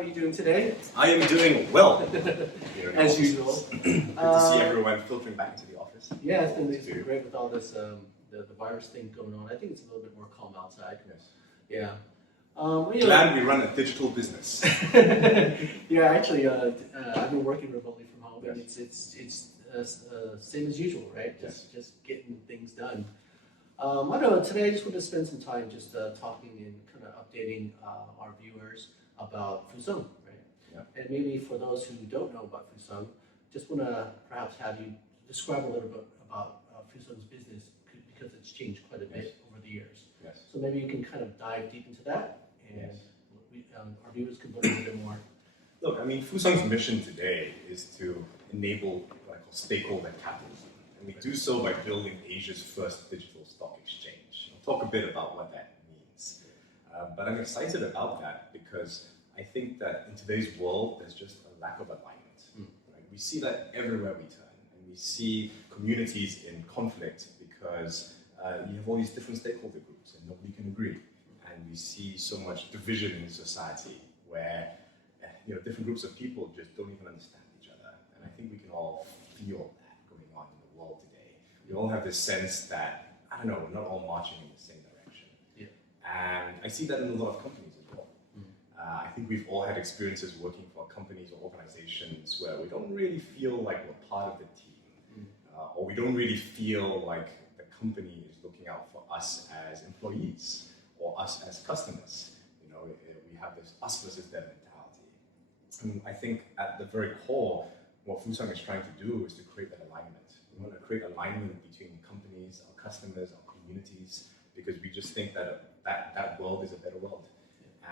How are you doing today? I am doing well. As usual. Good to see everyone filtering back into the office. Yeah, it's been great with all this the virus thing going on. I think it's a little bit more calm outside. Yes. Yeah. Glad we run a digital business. Yeah, actually, I've been working remotely from home, and Yes. it's same as usual, right? Yes. Just getting things done. I don't know. Today, I just want to spend some time just talking and kind of updating our viewers about Fusang, right? Yeah. And maybe for those who don't know about Fusang, just want to perhaps have you describe a little bit about Fusang's business because it's changed quite a bit over the years. Yes. So maybe you can kind of dive deep into that, and our viewers can learn a little bit more. Look, I mean, Fusang's mission today is to enable what I call stakeholder capitalism. And we do so by building Asia's first digital stock exchange. I'll talk a bit about what that means. But I'm excited about that because I think that in today's world, there's just a lack of alignment. Right? We see that everywhere we turn. And we see communities in conflict because you have all these different stakeholder groups and nobody can agree. And we see so much division in society where different groups of people just don't even understand each other. And I think we can all feel that going on in the world today. We all have this sense that, I don't know, we're not all marching in the same direction. Yeah. And I see that in a lot of companies as well. I think we've all had experiences working for companies or organizations where we don't really feel like we're part of the team. Or we don't really feel like the company is looking out for us as employees or us as customers. We have this us versus them mentality. And I think at the very core, what Fusang is trying to do is to create that alignment. We want to create alignment between companies, our customers, our communities, because we just think that that world is a better world.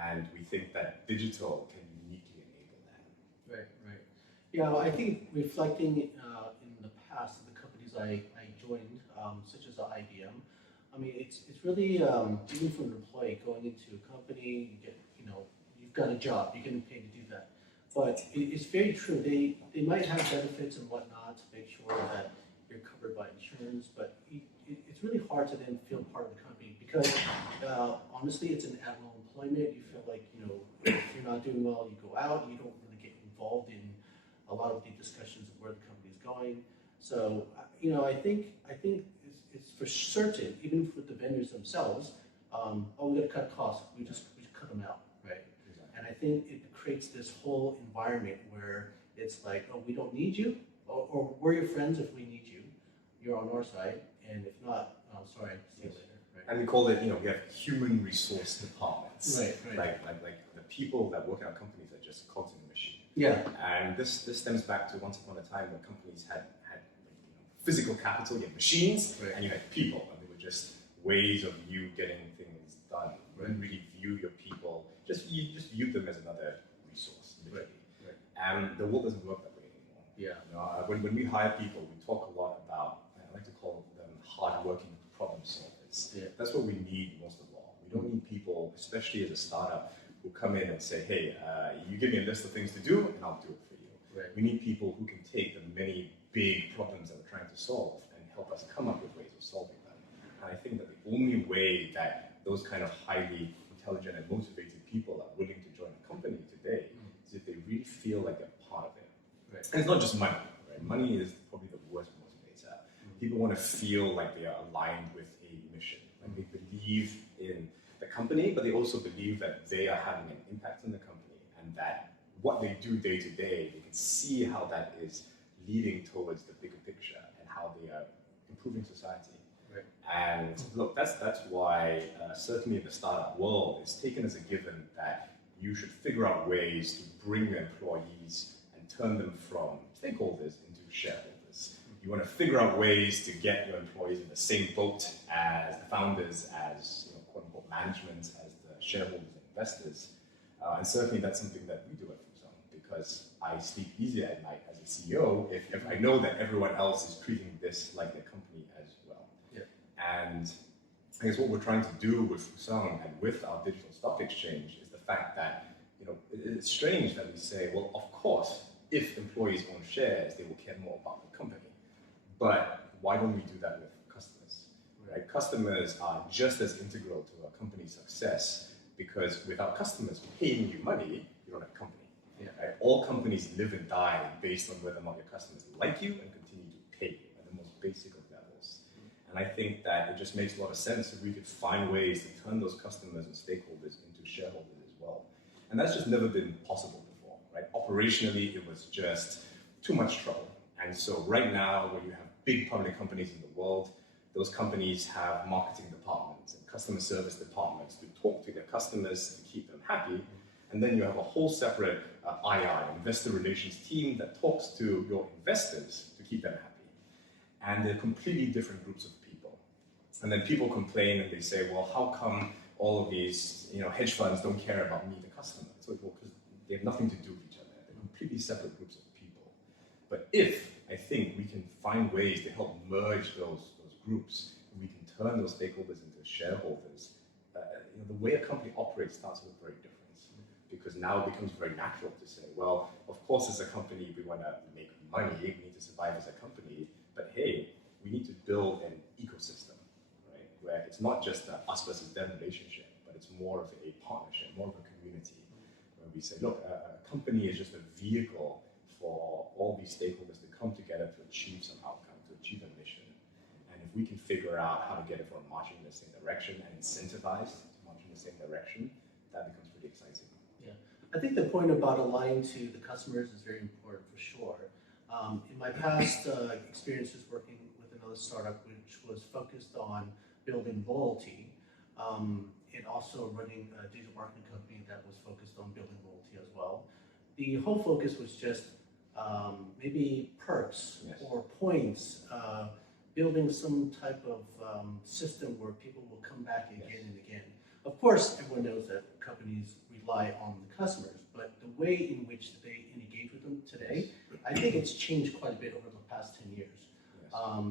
And we think that digital can uniquely enable that. Right. Yeah, I think reflecting in the past of the companies I joined, such as IBM, I mean, it's really, even for an employee going into a company, you've got a job, you're getting paid to do that. But it's very true. They might have benefits and whatnot to make sure that you're covered by insurance, but it's really hard to then feel part of the company because honestly, it's an at-will employment. You feel like if you're not doing well, you go out. You don't really get involved in a lot of the discussions of where the company is going. So I think it's for certain, even with the vendors themselves. We got to cut costs. We just cut them out, right? Exactly. And I think it creates this whole environment where it's like, oh, we don't need you, or we're your friends if we need you. You're on our side, and if not, sorry, see you later. Right? And we call it, we have human resource departments. Right. Like the people that work in our companies are just cogs in the machine. Yeah. And this stems back to once upon a time where companies had physical capital, you had machines, and you had people, and they were just ways of you getting things done. You didn't really view your people, you just viewed them as another resource. Right. And the world doesn't work that way anymore. Yeah. When we hire people, we talk a lot about, I like to call them hardworking problem solvers. Yeah. That's what we need most of all. We don't need people, especially as a startup, who come in and say, hey, you give me a list of things to do, and I'll do it for you. Right. We need people who can take the many big problems that we're trying to solve and help us come up with ways of solving them. And I think that the only way that those kind of highly intelligent and motivated people are willing to join a company today is if they really feel like they're part of it. Right. And it's not just money, right? Money is probably the worst motivator. People want to feel like they are aligned with a mission. Like they believe in the company, but they also believe that they are having an impact on the company and that what they do day to day, they can see how that is leading towards the bigger picture and how they are improving society. Right. And look, that's why certainly in the startup world, it's taken as a given that you should figure out ways to bring your employees and turn them from stakeholders into shareholders. You want to figure out ways to get your employees in the same boat as the founders, as quote unquote management, as the shareholders and investors. And certainly that's something that we do at Fusang because I sleep easier at night as a CEO if I know that everyone else is treating this like their company as well. Yeah. And I guess what we're trying to do with Fusang and with our digital stock exchange is the fact that it's strange that we say, well, of course, if employees own shares, they will care more about the company. But why don't we do that with customers? Right? Customers are just as integral to a company's success because without customers paying you money, you don't have a company. Yeah. Right? All companies live and die based on whether or not your customers like you and continue to pay you at the most basic of levels. And I think that it just makes a lot of sense if we could find ways to turn those customers and stakeholders into shareholders as well. And that's just never been possible before, right? Operationally, it was just too much trouble. And so right now, when you have big public companies in the world, those companies have marketing departments and customer service departments to talk to their customers to keep them happy. And then you have a whole separate IR, investor relations team that talks to your investors to keep them happy. And they're completely different groups of people. And then people complain and they say, well, how come all of these hedge funds don't care about me, the customer? It's like, well, because they have nothing to do with each other. They're completely separate groups of people. But if I think we can find ways to help merge those groups, and we can turn those stakeholders into shareholders, the way a company operates starts to look very different. Because now it becomes very natural to say, well, of course, as a company, we want to make money, we need to survive as a company, but hey, we need to build an ecosystem, right? Where it's not just us versus them relationship, but it's more of a partnership, more of a community, where we say, look, a company is just a vehicle for all these stakeholders to come together to achieve some outcome, to achieve a mission. And if we can figure out how to get everyone marching in the same direction and incentivize to march in the same direction, that becomes pretty exciting. I think the point about aligning to the customers is very important for sure. In my past experiences working with another startup which was focused on building loyalty and also running a digital marketing company that was focused on building loyalty as well, the whole focus was just maybe perks or points, building some type of system where people will come back again and again. Of course, everyone knows that companies rely on the customers, but the way in which they engage with them today, I think it's changed quite a bit over the past 10 years.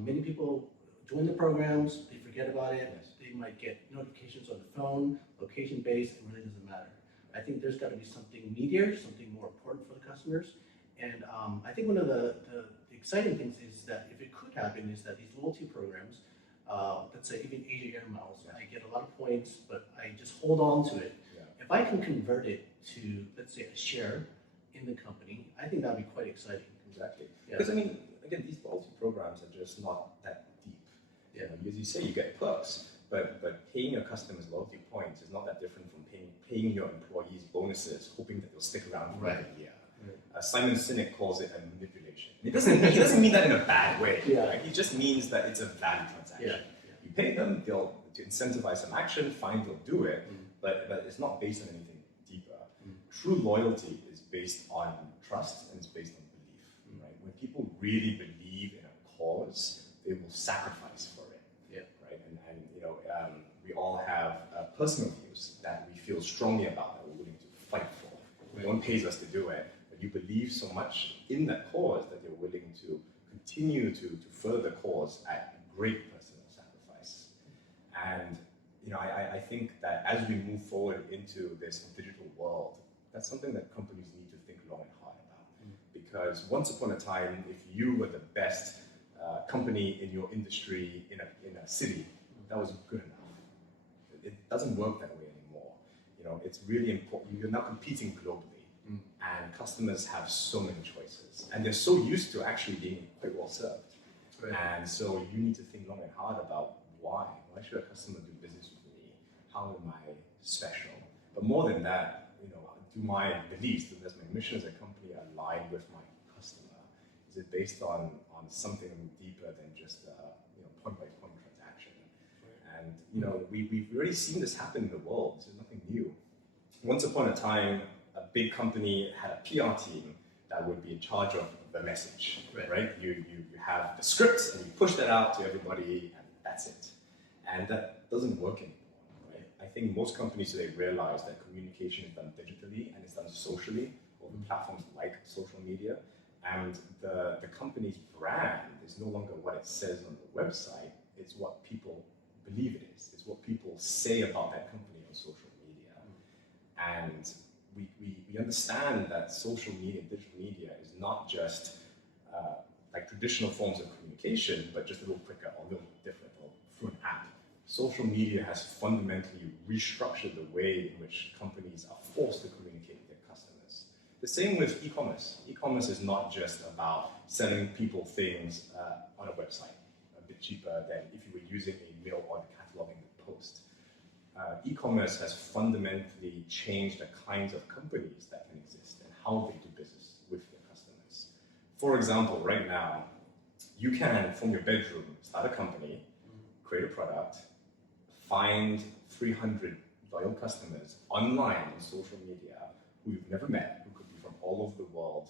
Many people join the programs, they forget about it, they might get notifications on the phone, location-based, it really doesn't matter. I think there's got to be something meatier, something more important for the customers, and I think one of the exciting things is that if it could happen is that these loyalty programs, let's say even Asia Air Miles, I get a lot of points, but I just hold on to it. If I can convert it to, let's say, a share in the company, I think that'd be quite exciting. Exactly. Because I mean, again, these loyalty programs are just not that deep. As you say, you get perks, but paying your customers loyalty points is not that different from paying your employees bonuses, hoping that they'll stick around for another year. Simon Sinek calls it a manipulation. He doesn't mean that in a bad way. Right? He just means that it's a value transaction. You pay them, they'll to incentivize some action, fine, they'll do it, but it's not based on anything deeper. True loyalty is based on trust and it's based on belief. Right? When people really believe in a cause, they will sacrifice for it. Right? And we all have personal views that we feel strongly about that we're willing to fight for. No one pays us to do it, but you believe so much in that cause that you're willing to continue to further the cause at great personal sacrifice. And I think that as we move forward into this digital world, that's something that companies need to think long and hard about. Because once upon a time, if you were the best company in your industry in a city, that was good enough. It doesn't work that way anymore. It's really important. You're now competing globally, and customers have so many choices, and they're so used to actually being quite well served. And so you need to think long and hard about why should a customer do business with me? How am I special? But more than that, do my beliefs, does my mission as a company align with my customer? Is it based on something deeper than just point-by-point transaction? And we've already seen this happen in the world. This is nothing new. Once upon a time, a big company had a PR team that would be in charge of the message, right? You have the scripts and you push that out to everybody and that's it. And that doesn't work anymore, right? I think most companies today realize that communication is done digitally and it's done socially over platforms like social media. And the company's brand is no longer what it says on the website, it's what people believe it is. It's what people say about that company on social media. And we understand that social media, digital media is not just like traditional forms of communication, but just a little quicker or a little different or through an app. Social media has fundamentally restructured the way in which companies are forced to communicate with their customers. The same with e-commerce. E-commerce is not just about selling people things on a website, a bit cheaper than if you were using a mail order catalog in the post. E-commerce has fundamentally changed the kinds of companies that can exist and how they do business with their customers. For example, right now, you can, from your bedroom, start a company, create a product, find 300 loyal customers online on social media who you've never met, who could be from all over the world,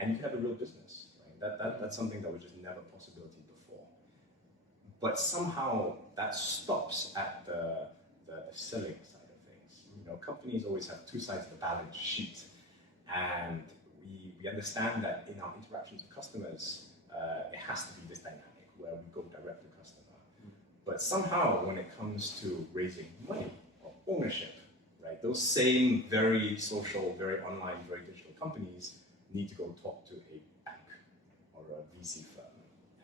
and you can have a real business. Right? That's something that was just never a possibility before. But somehow that stops at the selling side of things. You know, companies always have two sides of the balance sheet, and we understand that in our interactions with customers, it has to be this dynamic where we go direct to customer. But somehow, when it comes to raising money or ownership, right, those same very social, very online, very digital companies need to go talk to a bank or a VC firm,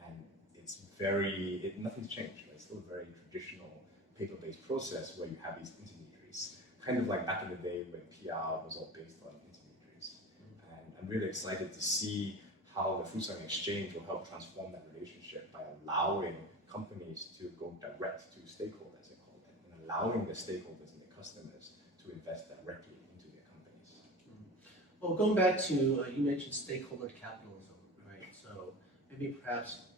and nothing's changed. Right? It's still a very traditional paper-based process where you have these intermediaries, kind of like back in the day when PR was all based on intermediaries. And I'm really excited to see how the Fusang Exchange will help transform that relationship by allowing companies to go direct to stakeholders, they call it, and allowing the stakeholders and the customers to invest directly into their companies. Well, going back to, you mentioned stakeholder capitalism, right? So maybe perhaps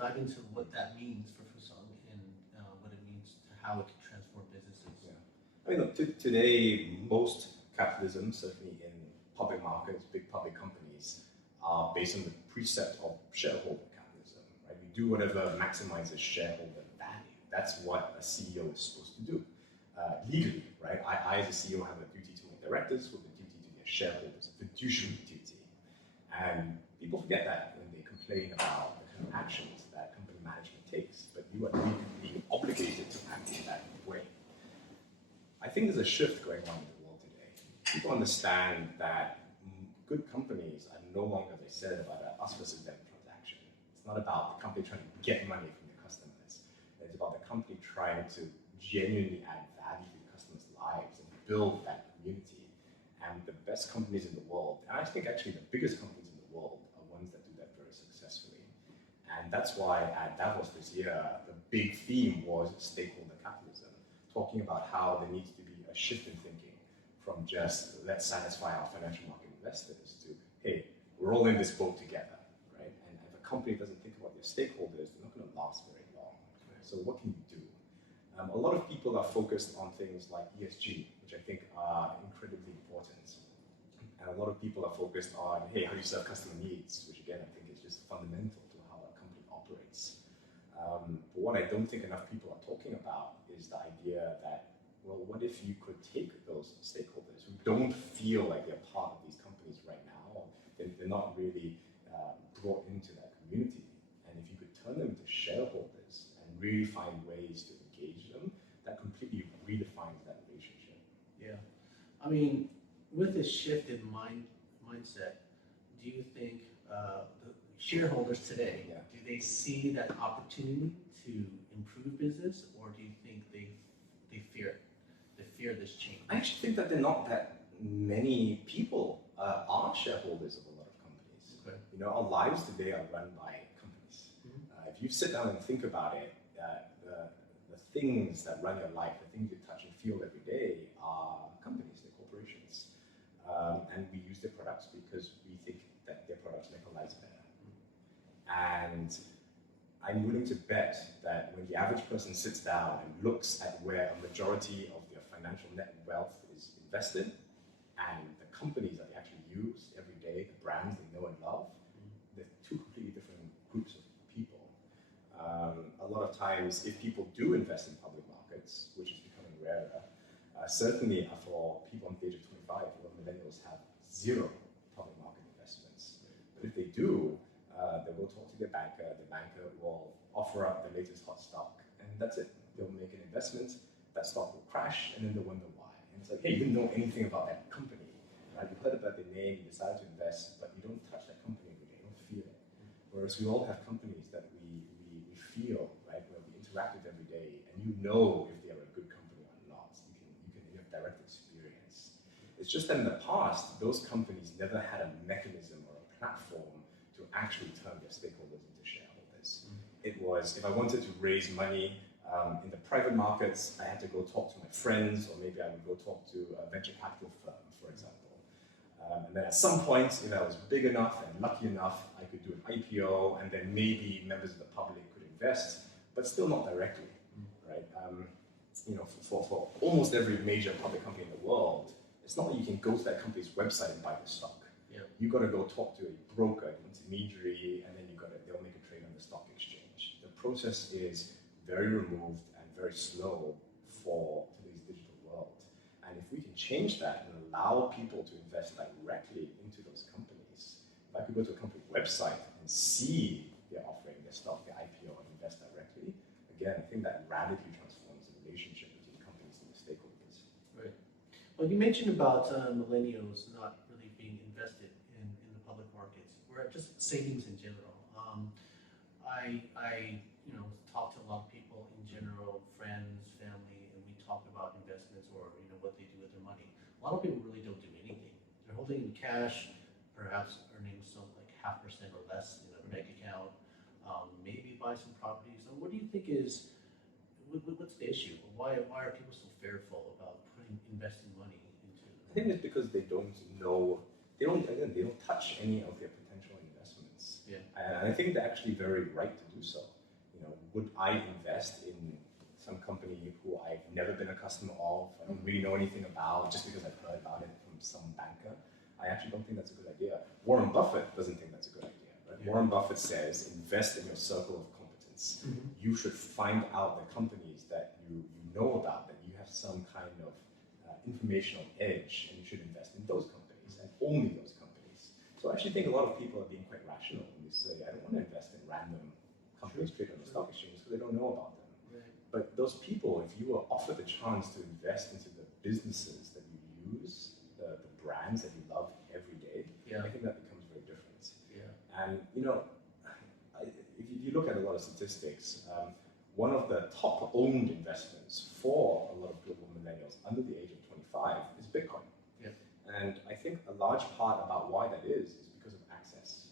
dive into what that means for Fusang and what it means to how it can transform businesses. Yeah. I mean, look, today, most capitalism, certainly in public markets, big public companies, are based on the precept of shareholder capitalism. Right? We do whatever maximizes shareholder value. That's what a CEO is supposed to do. Legally, right? I, as a CEO, have a duty to my directors with a duty to their shareholders, a fiduciary duty. And people forget that when they complain about the kind of actions that company management takes, but you are legally obligated to act in that way. I think there's a shift going on in the world today. People understand that good companies are no longer, as I said, about an us versus them transaction. It's not about the company trying to get money from their customers. It's about the company trying to genuinely add value to the customers' lives and build that community. And the best companies in the world, and I think actually the biggest companies in the world, are ones that do that very successfully. And that's why at Davos this year, the big theme was stakeholder capitalism, talking about how there needs to be a shift in thinking from just let's satisfy our financial market investors to, hey, we're all in this boat together, right? And if a company doesn't think about their stakeholders, they're not going to last very long. So what can you do? A lot of people are focused on things like ESG, which I think are incredibly important. And a lot of people are focused on, hey, how do you serve customer needs, which again, I think is just fundamental to how a company operates. But what I don't think enough people are talking about is the idea that, well, what if you could take those stakeholders who don't feel like they're part of these companies right now, they're not really brought into that community, and if you could turn them into shareholders and really find ways to engage them, that completely redefines that relationship. Yeah. I mean, with this shift in mindset, do you think the shareholders today, do they see that opportunity to improve business, or do you think they fear it? They fear this change? I actually think that there are not that many people are shareholders of a lot of companies. Okay. You know, our lives today are run by companies. Mm-hmm. If you sit down and think about it, the things that run your life, the things you touch and feel every day are companies, they're corporations. And we use their products because we think that their products make our lives better. And I'm willing to bet that when the average person sits down and looks at where a majority of their financial net wealth is invested and the companies that they actually use every day, the brands they know and love, they're two completely different groups of people. A lot of times, if people do invest in public markets, which is becoming rarer, certainly for people on the age of 25, or millennials have zero public market investments. But if they do, they will talk to their banker. The banker will offer up the latest hot stock, and that's it. They'll make an investment, that stock will crash, and then they'll wonder why. And it's like, hey, you didn't know anything about that company. Right? You heard about the name, you decided to invest, but you don't touch that company every day, you don't feel it. Whereas we all have companies that we feel, right, where we interact with every day, and you know if they are a good company or not. You can have direct experience. It's just that in the past, those companies never had a mechanism or a platform to actually turn their stakeholders into shareholders. It was, if I wanted to raise money in the private markets, I had to go talk to my friends, or maybe I would go talk to a venture capital firm, for example. And then at some point, if I was big enough and lucky enough, I could do an IPO, and then maybe members of the public could invest, but still not directly, right? For almost every major public company in the world, it's not that you can go to that company's website and buy the stock. Yeah. You got to go talk to a broker, an intermediary, and then they'll make a trade on the stock exchange. The process is very removed and very slow for today's digital world. And if we can change that and allow people to invest directly into those companies, if I could go to a company website and see their offering, their stock, their IPO, and invest directly, again, I think that radically transforms the relationship between companies and the stakeholders. Right. Well, you mentioned about millennials not really being invested in the public markets, or just savings in general. I talk to a lot of people in general, friends, family, and we talk about investments or what they do with their money. A lot of people really don't do anything. They're holding in cash, perhaps earning some like 0.5% or less in a bank account. Maybe buy some properties. And what do you think is what's the issue? Why are people so fearful about investing money into? I think it's because they don't know. They don't touch any of their potential investments. Yeah. And I think they're actually very right to do so. Would I invest in some company who I've never been a customer of, I don't really know anything about, just because I've heard about it from some banker? I actually don't think that's a good idea. Warren Buffett doesn't think that's a good idea. Right? Yeah. Warren Buffett says, invest in your circle of competence. Mm-hmm. You should find out the companies that you know about, that you have some kind of informational edge, and you should invest in those companies and only those companies. So I actually think a lot of people are being quite rational when they say, I don't want to invest in random companies traded on the stock exchange because they don't know about them. Right. But those people, if you are offered the chance to invest into the businesses that you use, the brands that you love every day, I think that becomes very different. Yeah. And if you look at a lot of statistics, one of the top owned investments for a lot of global millennials under the age of 25 is Bitcoin. Yeah. And I think a large part about why that is because of access.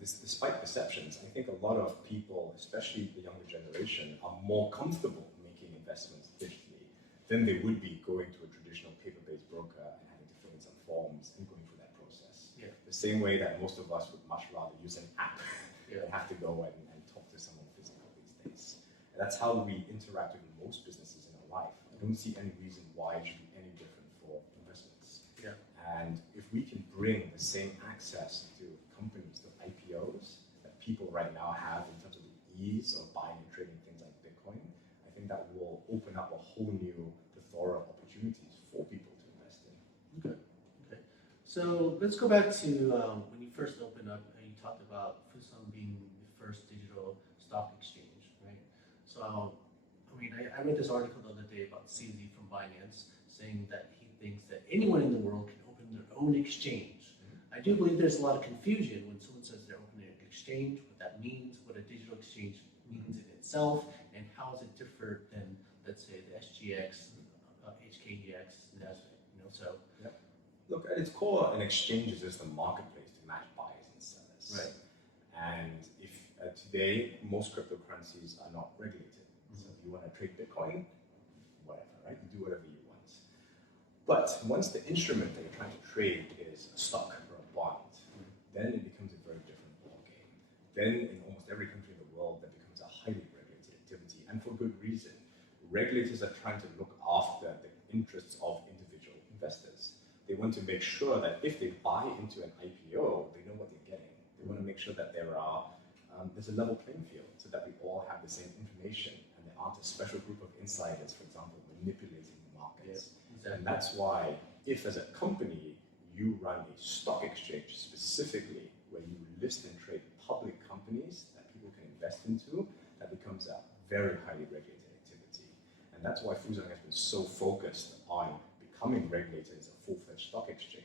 Despite perceptions, I think a lot of people, especially the younger generation, are more comfortable making investments digitally than they would be going to a traditional paper-based broker and having to fill in some forms and going through that process. Yeah. The same way that most of us would much rather use an app than have to go and talk to someone physical these days. And that's how we interact with most businesses in our life. I don't see any reason why it should be any different for investments. Yeah. And if we can bring the same access to companies, to IPOs, that people right now have in terms of the ease of buying and trading things like Bitcoin, I think that will open up a whole new plethora of opportunities for people to invest in. Okay. So let's go back to when you first opened up, you talked about Fusang being the first digital stock exchange, right? So, I read this article the other day about CZ from Binance saying that he thinks that anyone in the world can open their own exchange. I do believe there's a lot of confusion when someone says they're opening an exchange, what that means, what a digital exchange means in itself, and how is it different than, let's say, the SGX, HKEX, NASDAQ, Yeah. Look, at its core, an exchange is just a marketplace to match buyers and sellers. Right. And if today, most cryptocurrencies are not regulated. So if you want to trade Bitcoin, whatever, right? You do whatever you want. But once the instrument that you're trying to trade is a stock or a bond, then it becomes a very different ballgame. Then in almost every country in the world, that becomes a highly regulated activity, and for good reason. Regulators are trying to look after the interests of individual investors. They want to make sure that if they buy into an IPO, they know what they're getting. They want to make sure that there's a level playing field so that we all have the same information and there aren't a special group of insiders, for example, manipulating the markets. Yeah, exactly. And that's why, if as a company you run a stock exchange specifically where you list and trade public companies that people can invest into, that becomes a very highly regulated activity. And that's why Fusang has been so focused on becoming regulated as a full-fledged stock exchange,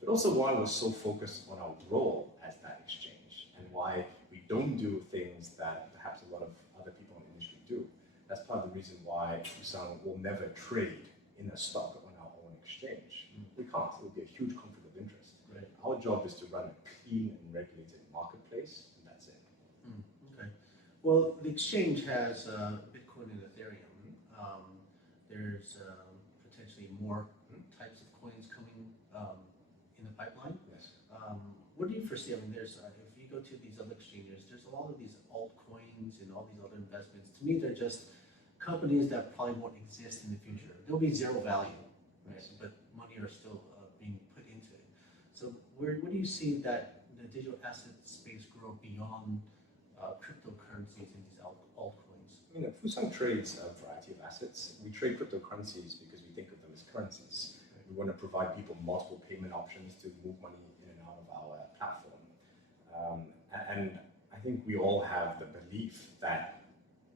but also why we're so focused on our role as that exchange, and why we don't do things that perhaps a lot of other people in the industry do. That's part of the reason why Fusang will never trade in a stock on our own exchange. We can't. It would be a huge conflict of interest. Right. Our job is to run a clean and regulated marketplace, and that's it. Okay. Well, the exchange has Bitcoin and Ethereum. There's potentially more types of coins coming in the pipeline. Yes. What do you foresee? I mean, there's if you go to these other exchanges, there's all of these altcoins and all these other investments. To me, they're just companies that probably won't exist in the future. There'll be zero value, right? Yes. But money are still being put into it. So where do you see that the digital asset space grow beyond cryptocurrencies and these altcoins? I mean, Fusang trades a variety of assets. We trade cryptocurrencies because we think of them as currencies. We want to provide people multiple payment options to move money in and out of our platform. And I think we all have the belief that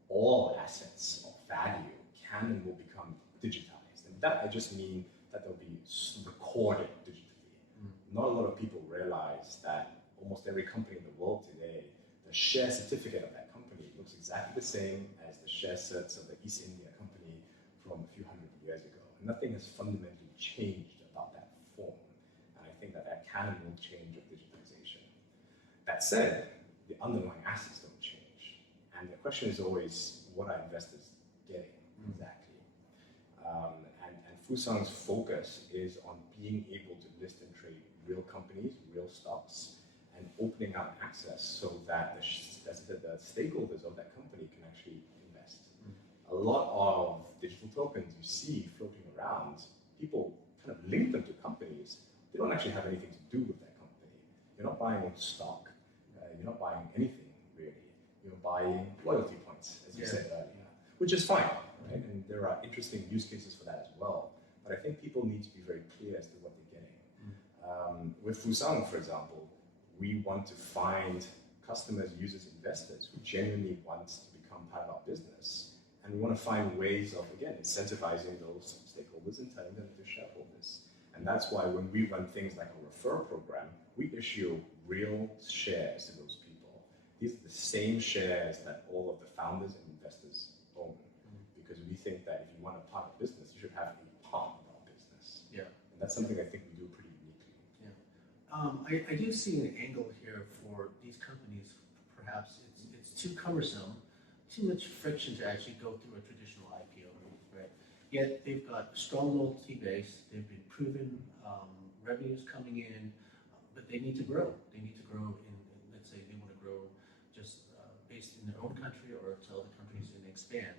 all assets of value can and will become digitized. And that I just mean that they'll be recorded digitally. Not a lot of people realize that almost every company in the world today, the share certificate of that company looks exactly the same as the share certs of the East India Company from a few hundred years ago. Nothing has fundamentally changed about that form. And I think that can and will change with digitization. That said, the underlying assets don't change. And the question is always, what are investors getting exactly? And Fusang's focus is on being able to list and trade real companies, real stocks, and opening up access so that the stakeholders of that company can actually invest. A lot of digital tokens you see floating around, people kind of link them to companies. They don't actually have anything to do with that company. You're not buying stock. You're not buying anything, really. You're buying loyalty points, as you said earlier, which is fine, right? And there are interesting use cases for that as well. But I think people need to be very clear as to what they're getting. With Fusang, for example, we want to find customers, users, investors who genuinely want to become part of our business. And we want to find ways of, again, incentivizing those stakeholders and turning them into shareholders. And that's why when we run things like a referral program, we issue real shares to those people. These are the same shares that all of the founders and investors own. Because we think that if you want a part of business, you should have a part of our business. Yeah. And that's something I think we do pretty uniquely. Yeah. I do see an angle here for these companies. Perhaps it's too cumbersome, too much friction to actually go through a traditional IPO, right? Yet they've got a strong loyalty base. They've been proven revenues coming in, but they need to grow. They need to grow in let's say they want to grow just based in their own country or to other countries and expand.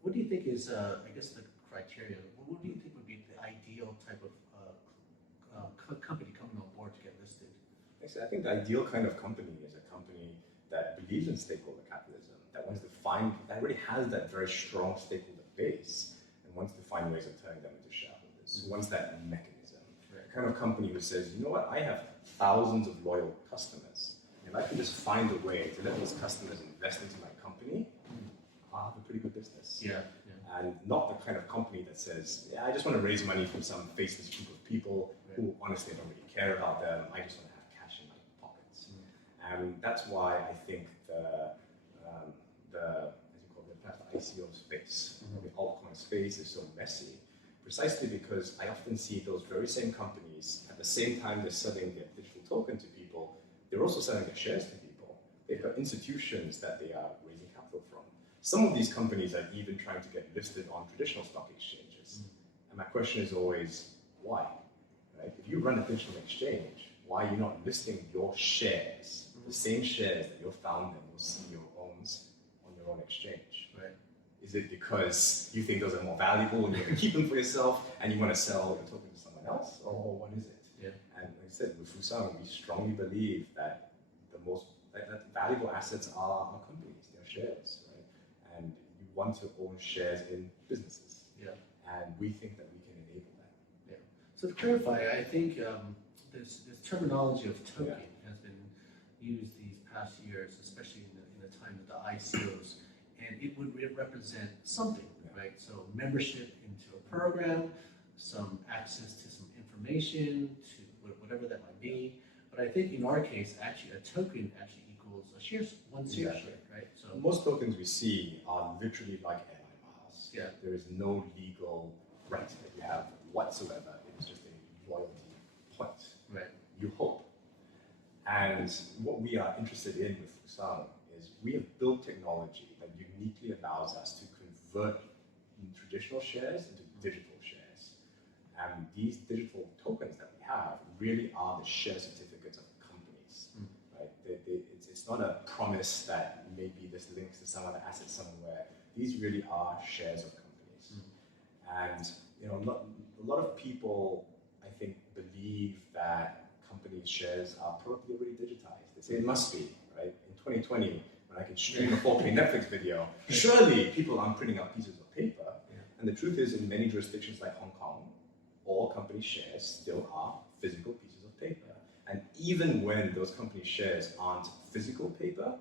What do you think is, I guess, the criteria? What do you think would be the ideal type of company coming on board to get listed? I think the ideal kind of company is a company that believes in stakeholder capitalism, that wants to that really has that very strong stakeholder base and wants to find ways of turning them into shareholders, who wants that mechanism. Right. The kind of company who says, you know what, I have thousands of loyal customers. If I can just find a way to let those customers invest into my company, I'll have a pretty good business. Yeah. And not the kind of company that says, yeah, I just want to raise money from some faceless group of people who honestly don't really care about them. I just want to have cash in my pockets. And that's why I think the as you call it, the ICO space, the altcoin space is so messy, precisely because I often see those very same companies, at the same time they're selling their digital token to people, they're also selling their shares to people. They've got institutions that they are raising capital from. Some of these companies are even trying to get listed on traditional stock exchanges. And my question is always, why? Right? If you run a digital exchange, why are you not listing your shares, the same shares that your founder, your CEO owns on your own exchange? Right. Is it because you think those are more valuable and you want to keep them for yourself and you want to sell your token to someone else? Or what is it? Yeah. And like I said, with Fusang, we strongly believe that that valuable assets are our companies, their shares, right? And you want to own shares in businesses. Yeah. And we think that we can enable that. Yeah. So to clarify, I think this terminology of token has been used these past years, especially in the time of the ICOs, and it would represent something, right? So membership into a program, some access to some information, to whatever that might be. But I think in our case, actually, a token actually equals a share, one share, right? So most tokens we see are literally like airline miles. Yeah. There is no legal right that you have whatsoever. It is just a loyalty point. Right. You hope. And what we are interested in with Fusang is we have built technology that uniquely allows us to convert traditional shares into digital shares. And these digital tokens that we have really are the share certificates of companies. Right? It's not a promise that maybe this links to some other asset somewhere. These really are shares of companies. And a lot of people, I think, believe that companies' shares are probably already digitized. They say it must be, right? In 2020, when I can stream a 4K Netflix video, surely people aren't printing out pieces of paper. And the truth is, in many jurisdictions like Hong Kong, all company shares still are physical pieces of paper. And even when those company shares aren't physical paper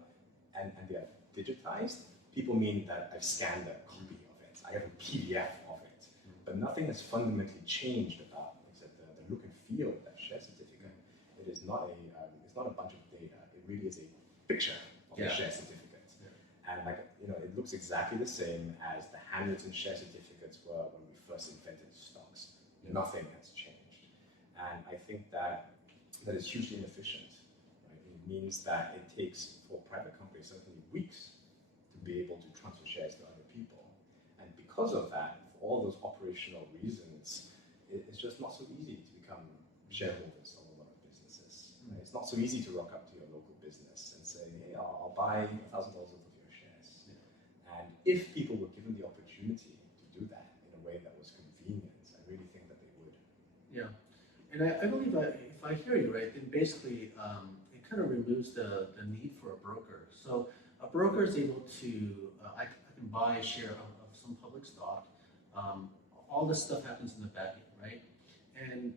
and they are digitized, people mean that I've scanned a copy of it. I have a PDF of it. But nothing has fundamentally changed about except the look and feel of that share certificate. It is not it's not a bunch of data. It really is a picture of the share certificate. And it looks exactly the same as the handwritten share certificates were when we first invented stocks. Nothing has changed. And I think that is hugely inefficient. Right? It means that it takes, for private companies, certainly weeks to be able to transfer shares to other people. And because of that, for all those operational reasons, it's just not so easy to become shareholders of a lot of businesses. Right? It's not so easy to rock up to your local business and say, hey, I'll buy $1,000 worth of your shares. And if people were given the opportunity to do that in a way that was convenient, I really think that they would. Yeah, and I believe if I hear you right, then basically it kind of removes the need for a broker. So a broker is able to, I can buy a share of some public stock. All this stuff happens in the back end, right? And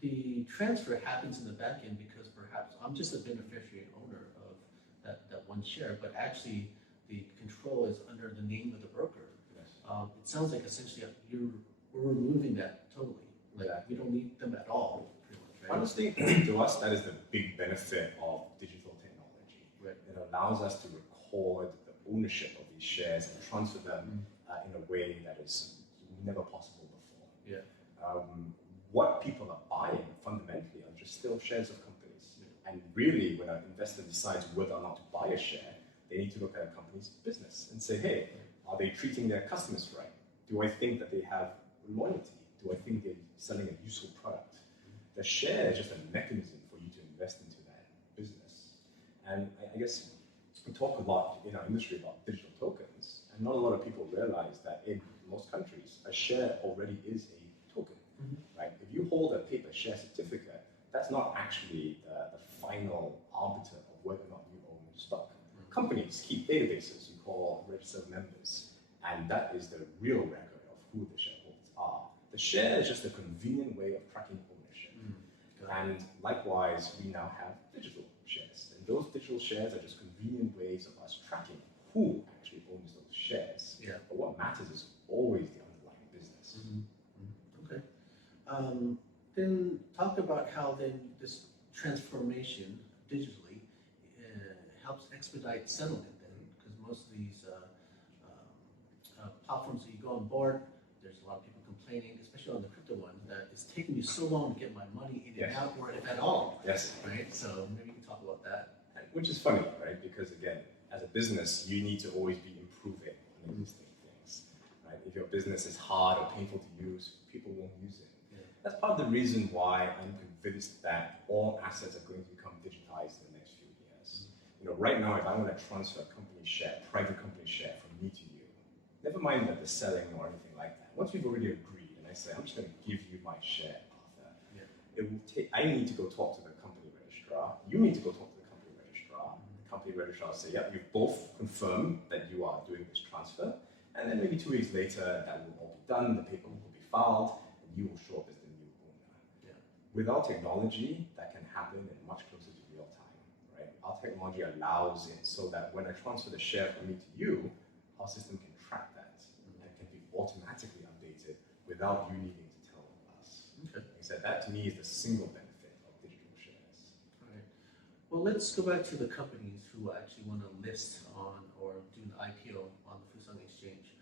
the transfer happens in the back end because perhaps I'm just a beneficiary and owner of that one share, but actually the control is under the name of the broker. Yes. It sounds like essentially we're removing that totally. Like we don't need them at all, pretty much, right? Honestly, to us, that is the big benefit of digital technology. Right. It allows us to record the ownership of these shares and transfer them in a way that is never possible before. Yeah. What people are buying fundamentally are just still shares of companies. Yeah. And really, when an investor decides whether or not to buy a share, they need to look at a company's business and say, hey, are they treating their customers right? Do I think that they have loyalty? Do I think they're selling a useful product? The share is just a mechanism for you to invest into that business. And I guess we talk a lot in our industry about digital tokens, and not a lot of people realize that in most countries, a share already is a token, right? If you hold a paper share certificate, that's not actually the final arbiter of whether or not you own stock. Companies keep databases you call registered members, and that is the real record of who the shareholders are. The share is just a convenient way of tracking ownership. And likewise, we now have digital shares. And those digital shares are just convenient ways of us tracking who actually owns those shares. Yeah. But what matters is always the underlying business. Okay. Then talk about how then this transformation digitally helps expedite settlement then, because most of these platforms that you go on board, there's a lot of people complaining, especially on the crypto one, that it's taking me so long to get my money in and out, or if at all. Yes. Right? So maybe you can talk about that. Which is funny, right? Because again, as a business, you need to always be improving on existing things. Right? If your business is hard or painful to use, people won't use it. Yeah. That's part of the reason why I'm convinced that all assets are going to become digitized in the next few years. Right now, if I want to transfer a company share, private company share from me to you, never mind that the selling or anything like that. Once we've already agreed, and I say, I'm just going to give you my share, Arthur, it will take. I need to go talk to the company registrar. You need to go talk to the company registrar. The company registrar will say, yep, you've both confirmed that you are doing this transfer. And then maybe 2 weeks later, that will all be done, the paperwork will be filed, and you will show up as the new owner. Yeah. Without technology, that can happen in much closer to real time. Right? Our technology allows it so that when I transfer the share from me to you, our system can track that and can be automatically updated without you needing to tell us. Okay. Like I said, that to me is the single benefit of digital shares. All right. Well, let's go back to the companies who actually want to list on or do an IPO on the Fusang Exchange.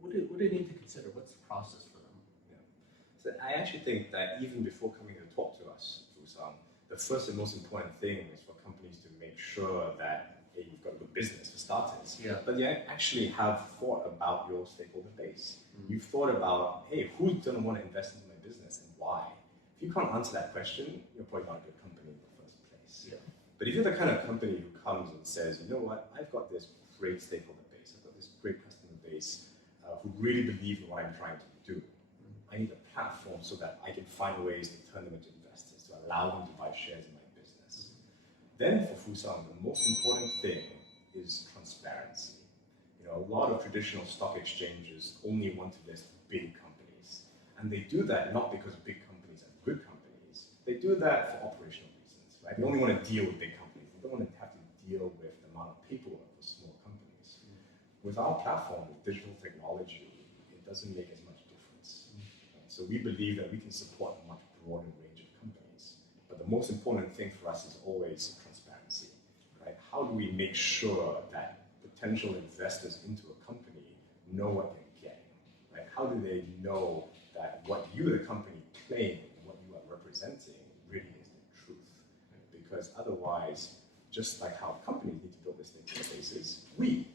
what do they need to consider? What's the process for them? Yeah. So I actually think that even before coming to talk to us, Fusang, the first and most important thing is for companies to make sure that hey, you've got a good business for starters, but you actually have thought about your stakeholder base. You've thought about, hey, who's going to want to invest into my business and why? If you can't answer that question, you're probably not a good company in the first place. But if you're the kind of company who comes and says, you know what, I've got this great stakeholder base, I've got this great customer base who really believe in what I'm trying to do. I need a platform so that I can find ways to turn them into investors, to allow them to buy shares in my business. Then for Fusang, the most important thing is transparency. You know, a lot of traditional stock exchanges only want to list big companies. And they do that not because big companies are good companies. They do that for operational reasons, right? They only want to deal with big companies. They don't want to have to deal with the amount of paperwork for small companies. With our platform, with digital technology, it doesn't make as much difference. So we believe that we can support a much broader range of companies. But the most important thing for us is always transparency, right? How do we make sure that potential investors into a company know what they're getting, right? How do they know that what you, the company, claim and what you are representing really is the truth? Right? Because otherwise, just like how companies need to build their stakeholder bases, we